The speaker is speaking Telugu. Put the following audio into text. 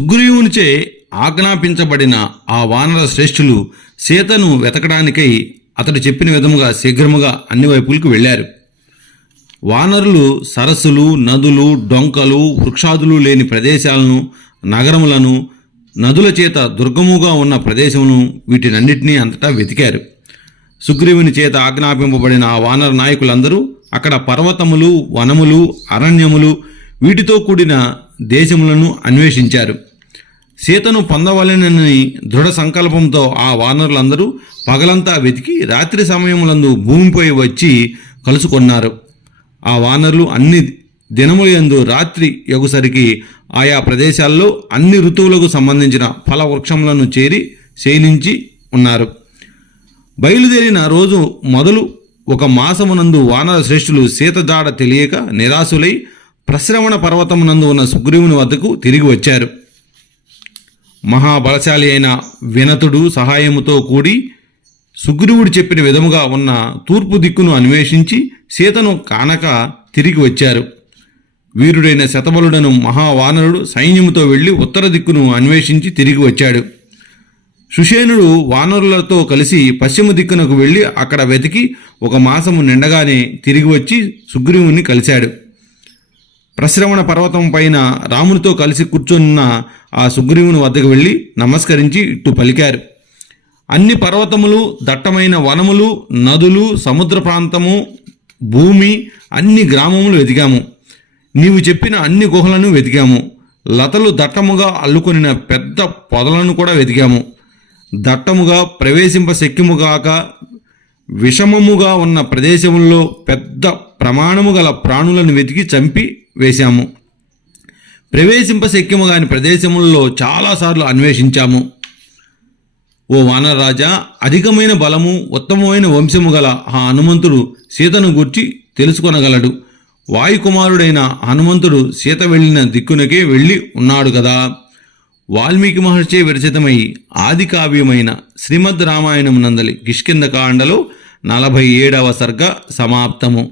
సుగ్రీవునిచే ఆజ్ఞాపించబడిన ఆ వానర శ్రేష్ఠులు సీతను వెతకడానికై అతడు చెప్పిన విధముగా శీఘ్రముగా అన్ని వైపులకు వెళ్ళారు. వానరులు సరస్సులు నదులు డొంకలు వృక్షాదులు లేని ప్రదేశాలను నగరములను నదుల చేత దుర్గముగా ఉన్న ప్రదేశమును వీటినన్నిటినీ అంతటా వెతికారు. సుగ్రీవుని చేత ఆజ్ఞాపింపబడిన ఆ వానర నాయకులందరూ అక్కడ పర్వతములు వనములు అరణ్యములు వీటితో కూడిన దేశములను అన్వేషించారు. సీతను పొందవలెనని దృఢ సంకల్పంతో ఆ వానరులందరూ పగలంతా వెతికి రాత్రి సమయములందు భూమిపై వచ్చి కలుసుకొన్నారు. ఆ వానరులు అన్ని దినముల యందు రాత్రి యొగసరికి ఆయా ప్రదేశాల్లో అన్ని ఋతువులకు సంబంధించిన ఫల వృక్షములను చేరి శయనించి ఉన్నారు. బయలుదేరిన రోజు మొదలు ఒక మాసమునందు వానర శ్రేష్ఠులు సీతజాడ తెలియక నిరాశులై ప్రశ్రవణ పర్వతమునందు ఉన్న సుగ్రీవుని వద్దకు తిరిగి వచ్చారు. మహాబలశాలి అయిన వినతుడు సహాయముతో కూడి సుగ్రీవుడు చెప్పిన విధముగా ఉన్న తూర్పు దిక్కును అన్వేషించి సీతను కానక తిరిగి వచ్చారు. వీరుడైన శతబలుడను మహావానరుడు సైన్యముతో వెళ్ళి ఉత్తర దిక్కును అన్వేషించి తిరిగి వచ్చాడు. సుషేనుడు వానరులతో కలిసి పశ్చిమ దిక్కునకు వెళ్ళి అక్కడ వెతికి ఒక మాసము నిండగానే తిరిగి వచ్చి సుగ్రీవుని కలిశాడు. ప్రశ్రవణ పర్వతం పైన రామునితో కలిసి కూర్చున్న ఆ సుగ్రీవుని వద్దకు వెళ్ళి నమస్కరించి ఇట్టు పలికారు. అన్ని పర్వతములు దట్టమైన వనములు నదులు సముద్ర ప్రాంతము భూమి అన్ని గ్రామములు వెతికాము. నీవు చెప్పిన అన్ని గుహలను వెతికాము. లతలు దట్టముగా అల్లుకొనిన పెద్ద పొదలను కూడా వెతికాము. దట్టముగా ప్రవేశింప శక్యముగాక విషమముగా ఉన్న ప్రదేశంలో పెద్ద ప్రమాణము గల ప్రాణులను వెతికి చంపి వేశాము. ప్రవేశింప శక్యము కాని ప్రదేశములలో చాలాసార్లు అన్వేషించాము. ఓ వానరాజా అధికమైన బలము ఉత్తమమైన వంశము గల ఆ హనుమంతుడు సీతను గూర్చి తెలుసుకొనగలడు. వాయుకుమారుడైన హనుమంతుడు సీత వెళ్ళిన దిక్కునకే వెళ్ళి ఉన్నాడు కదా. వాల్మీకి మహర్షి విరచితమై ఆది కావ్యమైన శ్రీమద్ రామాయణం నందలి కిష్కింద కాండలో నలభై ఏడవ సర్గ సమాప్తము.